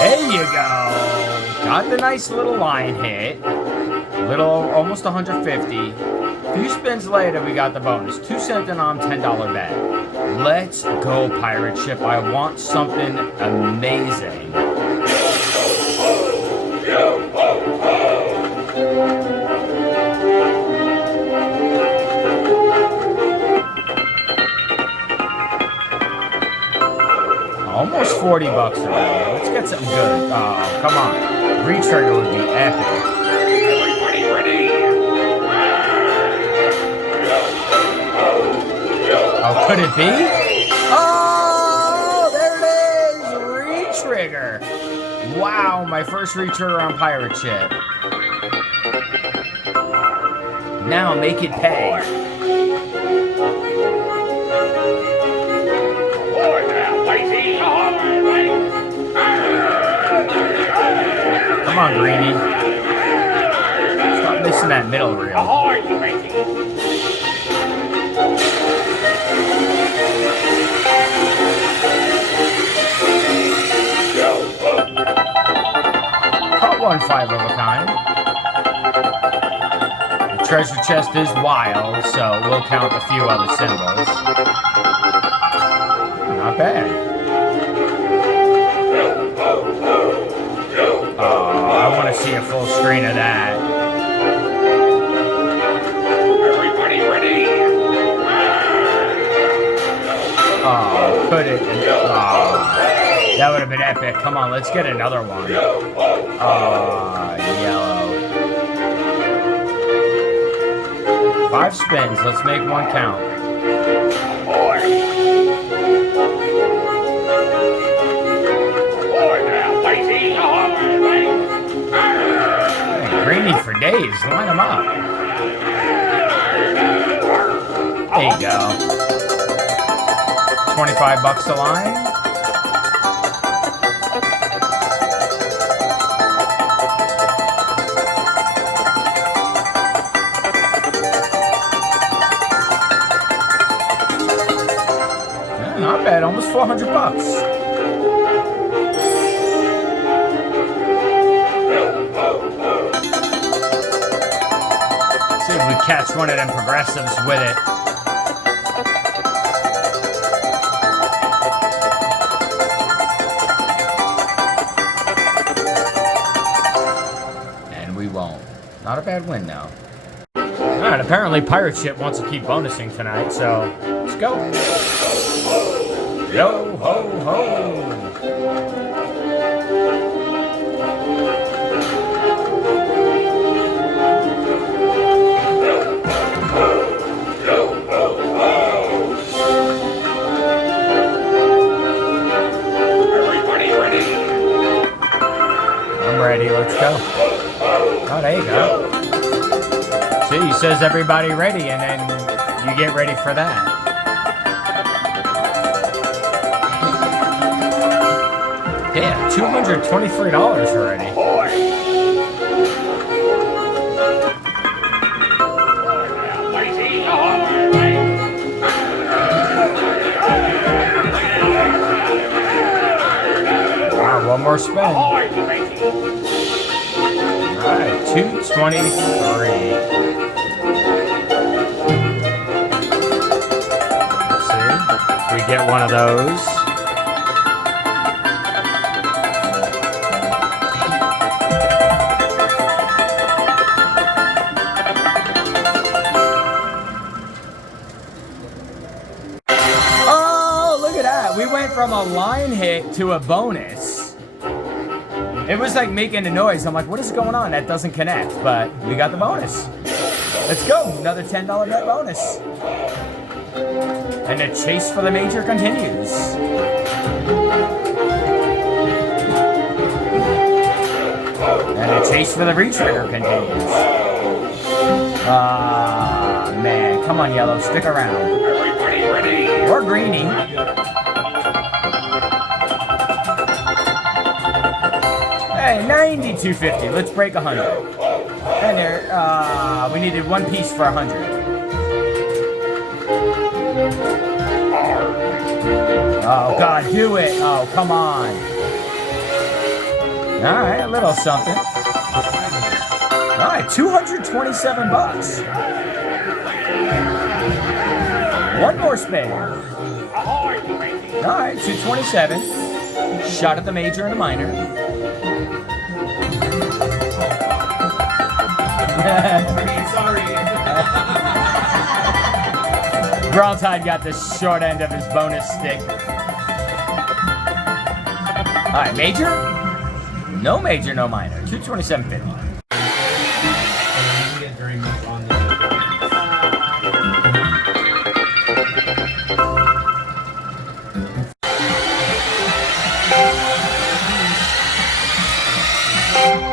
There you go. Got the nice little line hit. Almost 150. Few spins later, we got the bonus. 2 cent denom, $10 bet. Let's go, pirate ship. I want something amazing. Almost 40 bucks already. Let's get something good. Oh, come on. Retrigger would be epic. Everybody ready? Oh, could it be? Oh, there it is! Retrigger. Wow, my first retrigger on pirate ship. Now make it pay. Come on, Greenie. Stop missing that middle reel. Caught one 5 of a kind. The treasure chest is wild, so we'll count a few other symbols. Not bad. Oh, I want to see a full screen of that. Everybody ready? Oh, put it in. Oh, that would have been epic. Come on, let's get another one. Oh, yellow. 5 spins. Let's make one count. Greenie for days. Line them up. There you go. 25 bucks a line. Yeah, not bad. Almost 400 bucks. See if we catch one of them progressives with it. And we won't. Not a bad win, though. Alright, apparently Pirate Ship wants to keep bonusing tonight, so let's go. Yo ho ho! Ready, let's go. Oh, there you go. See, he says everybody ready, and then you get ready for that. Yeah, $223 already. Wow, one more spin. Alright, 223. Let's see if we get one of those. Oh, look at that. We went from a line hit to a bonus. It was like making a noise. I'm like, what is going on? That doesn't connect, but we got the bonus. Let's go. Another $10 net bonus. And the chase for the major continues. And the chase for the retrigger continues. Ah, man. Come on, Yellow. Stick around. Everybody ready? Or Greenie. Hey, 92.50. Let's break 100. And there, we needed one piece for 100. Oh God, do it! Oh, come on! All right, a little something. All right, 227 bucks. One more spin. All right, 227. Shot at the major and the minor. Sorry. Brawltide got the short end of his bonus stick. All right, major? No major, no minor. 227.50. Get very much on the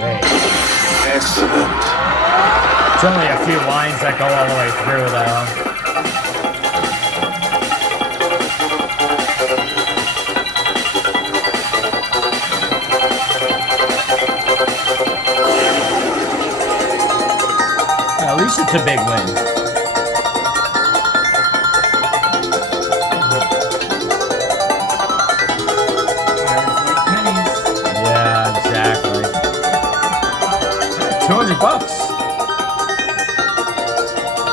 Hey. Excellent. It's only a few lines that go all the way through, though. At least it's a big win. Yeah, exactly. 200 bucks.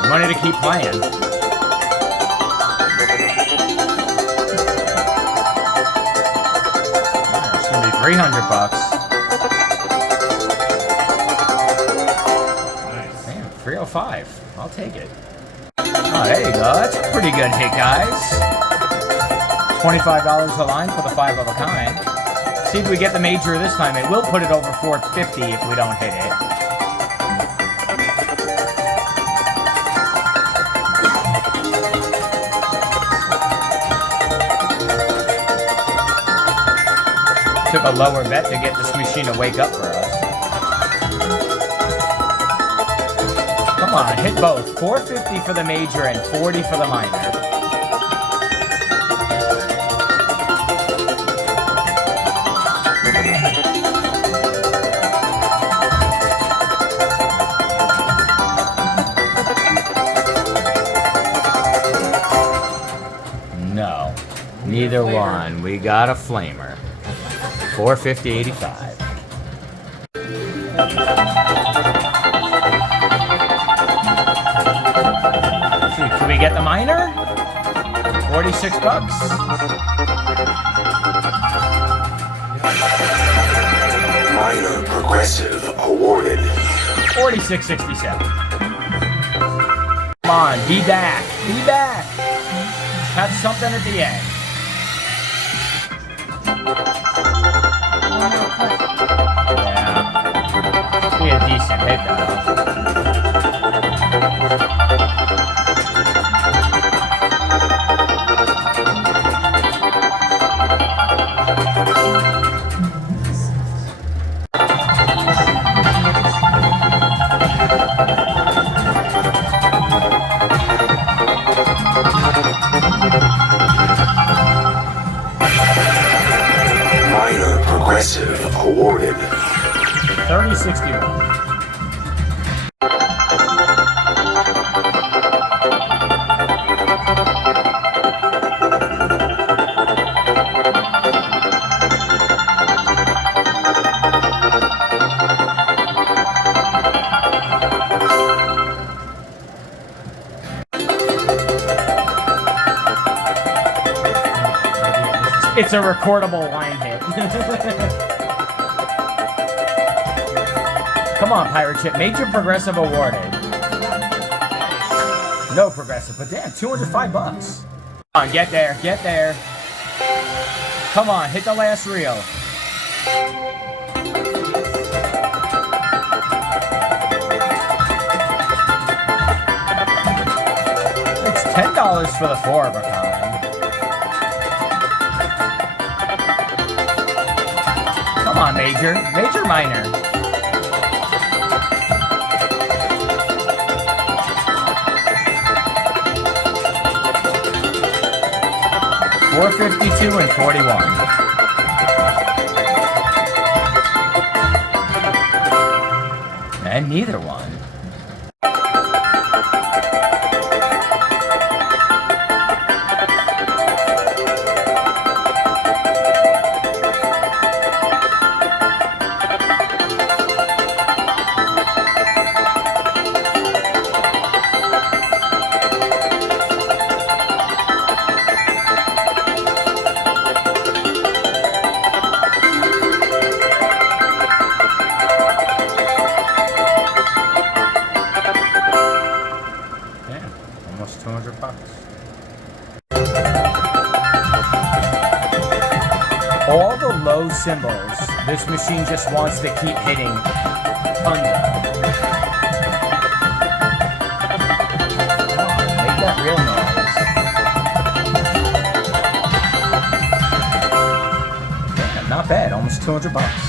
Money to keep playing. It's gonna be 300 bucks. Man, 305. I'll take it. Oh, there you go. That's a pretty good hit, guys. $25 a line for the 5 of a kind. See if we get the major this time. It will put it over 450 if we don't hit it. Took a lower bet to get this machine to wake up for us. Come on, hit both. 450 for the major and 40 for the minor. No, neither one. We got a flamer. 450.85. Can we get the minor? 46 bucks. Minor progressive awarded. 46.67. Come on, be back. Be back. Have something at the end. Yeah. Be a decent hit, though. Minor progressive awarded. 30.61. It's a recordable line hit. Come on, Pirate Chip. Major progressive awarded. No progressive, but damn, 205 bucks. Come on, get there, get there. Come on, hit the last reel. It's $10 for the 4 of a kind. Come on, major. Major, minor. $452 and 41. And neither one. Almost 200 bucks. All the low symbols, this machine just wants to keep hitting thunder. Make that real noise. Yeah, not bad. Almost 200 bucks.